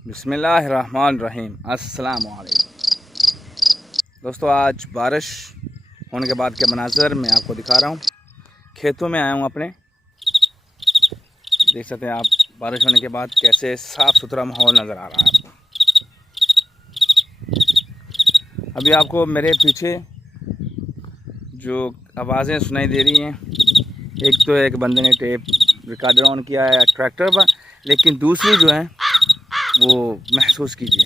बिस्मिल्लाहिर्रहमानिर्रहीम। अस्सलाम वालेकुम दोस्तों, आज बारिश होने के बाद के मनाज़र मैं आपको दिखा रहा हूँ। खेतों में आया हूँ अपने। देख सकते हैं आप, बारिश होने के बाद कैसे साफ़ सुथरा माहौल नज़र आ रहा है आपको। अभी आपको मेरे पीछे जो आवाज़ें सुनाई दे रही हैं, एक तो एक बंदे ने टेप रिकॉर्डर ऑन किया है ट्रैक्टर पर, लेकिन दूसरी जो है वो महसूस कीजिए।